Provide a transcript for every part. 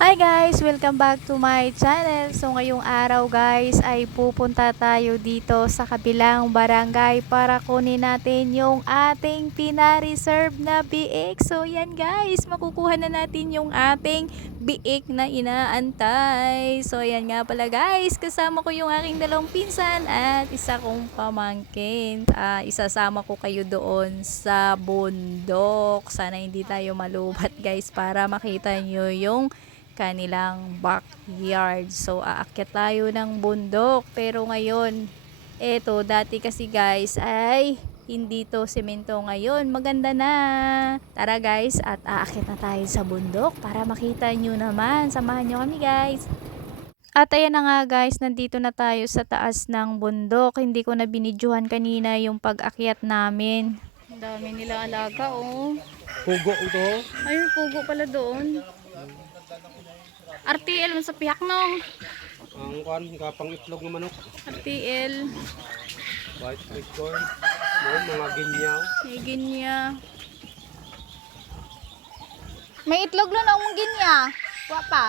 Hi guys! Welcome back to my channel. So ngayong araw guys ay pupunta tayo dito sa kabilang barangay para kunin natin yung ating pina-reserve na biik. So yan guys, makukuha na natin yung ating biik na inaantay. So yan nga pala guys, kasama ko yung aking dalawang pinsan at isa kong pamangkin. Ah, isasama ko kayo doon sa bundok. Sana hindi tayo malubat guys para makita nyo yung kanilang backyard. So, aakyat tayo ng bundok. Pero ngayon, eto, dati kasi guys, ay hindi to semento ngayon. Maganda na. Tara guys, at aakyat na tayo sa bundok para makita nyo naman. Samahan nyo kami guys. At ayan na nga guys, nandito na tayo sa taas ng bundok. Hindi ko na binidyohan kanina yung pag-akyat namin. Ang dami nila alaga oh. Pugo ito. Ayun, pugo pala doon. RTL man sa piyak no. Ang kwan, kapang itlog ng manok. RTL. White sweet corn. Mga, ginyaw. Higin niya. May itlog lang ang mga ginya. Wapa.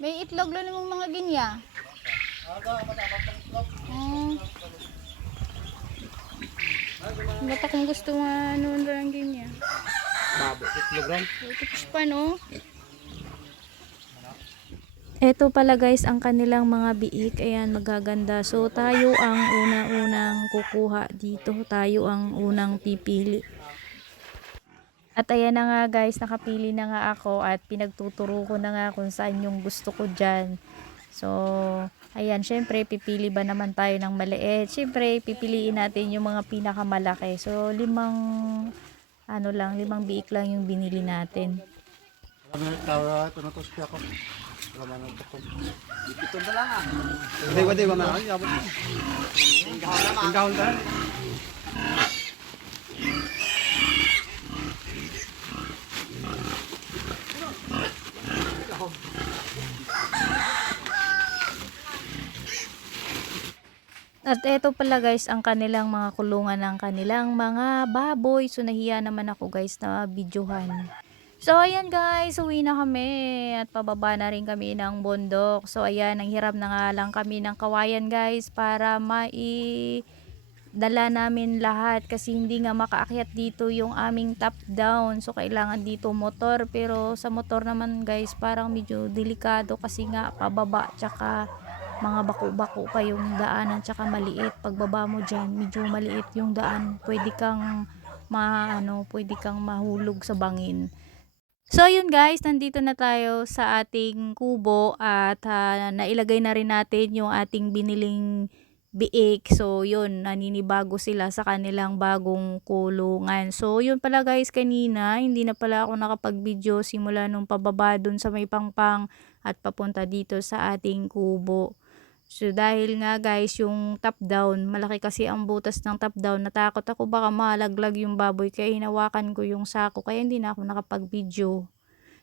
May itlog lang ang mga ginya. Hmm. Bata kung gusto nga ano lang ginya. Babo, itlog ron. Tapos pa no? Ito pala guys ang kanilang mga biik. Ayan, magaganda. So, tayo ang una-unang kukuha dito. Tayo ang unang pipili. At ayan na nga guys, nakapili na nga ako at pinagtuturo ko na nga kung saan yung gusto ko dyan. So, ayan, syempre pipili ba naman tayo ng maliit? Syempre, pipiliin natin yung mga pinakamalaki. So, limang, ano lang, limang biik lang yung binili natin. Kami tawa ito na to siya ko. Wala man ito ko. Ito na lang. Hindi ko di ba man. Yabot. Tingkaw na. At eto pala guys, ang kanilang mga kulungan ng kanilang mga baboy. So nahiya naman ako guys na videohan. So ayan guys, uwi na kami at pababa na rin kami ng bundok. So ayan, nanghiram na nga lang kami ng kawayan guys para mai dala namin lahat kasi hindi nga makaakyat dito yung aming top down. So kailangan dito motor. Pero sa motor naman guys parang medyo delikado kasi nga pababa tsaka mga bako-bako pa yung daanan tsaka maliit. Pagbaba mo dyan medyo maliit yung daan. Pwede kang ma, ano, pwede kang mahulog sa bangin So ayun guys, nandito na tayo sa ating kubo at ah, nailagay na rin natin yung ating biniling biik. So yun, naninibago sila sa kanilang bagong kulungan. So yun pala guys kanina, hindi na pala ako nakapag-video simula nung pababa dun sa may pangpang at papunta dito sa ating kubo. So dahil nga guys, yung top down, malaki kasi ang butas ng top down. Natakot ako baka malaglag yung baboy kaya hinawakan ko yung sako kaya hindi na ako nakapag-video.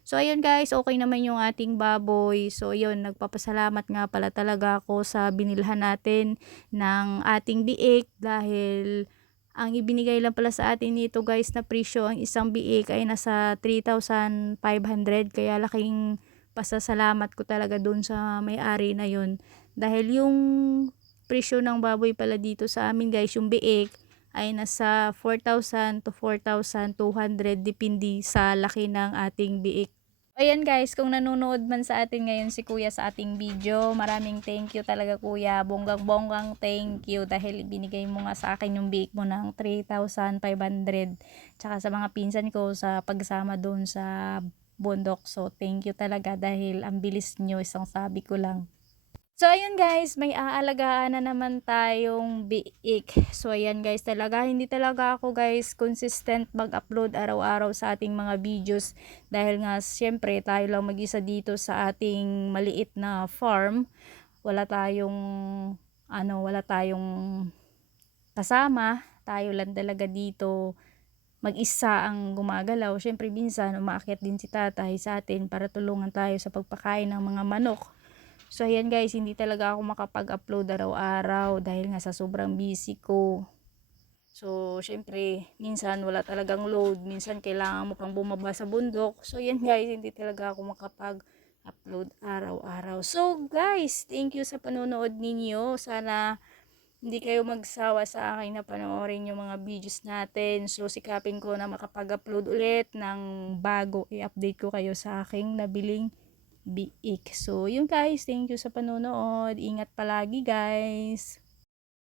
So ayun guys, okay naman yung ating baboy. So ayun, nagpapasalamat nga pala talaga ako sa binilhan natin ng ating biik dahil ang ibinigay lang pala sa atin nito guys na presyo ang isang biik ay nasa 3,500 kaya laking pasasalamat ko talaga dun sa may-ari na yun dahil yung presyo ng baboy pala dito sa amin guys, yung biik ay nasa 4,000 to 4,200 depende sa laki ng ating biik. Ayan guys, kung nanonood man sa atin ngayon si kuya sa ating video, maraming thank you talaga kuya. Bonggang bonggang thank you dahil binigay mo nga sa akin yung biik mo ng 3,500. Tsaka sa mga pinsan ko sa pagsama doon sa bundok. So thank you talaga dahil ang bilis nyo, isang sabi ko lang. So, ayun guys, may aalagaan na naman tayong biik. So, ayan guys, talaga, hindi talaga ako guys consistent mag-upload araw-araw sa ating mga videos. Dahil nga, syempre, tayo lang mag-isa dito sa ating maliit na farm. Wala tayong, ano, wala tayong kasama. Tayo lang talaga dito mag-isa ang gumagalaw. Syempre, minsan, umaakyat din si tatay sa atin para tulungan tayo sa pagpakain ng mga manok. So, ayan guys, hindi talaga ako makapag-upload araw-araw dahil nga sa sobrang busy ko. So, syempre, minsan wala talagang load. Minsan kailangan mo pang bumaba sa bundok. So, yan guys, hindi talaga ako makapag upload araw-araw. So guys, thank you sa panonood ninyo. Sana hindi kayo magsawa sa akin na panoorin yung mga videos natin. So, sikapin ko na makapag-upload ulit ng bago. I-update ko kayo sa aking nabiling biik. So, yun guys. Thank you sa panonood. Ingat palagi guys.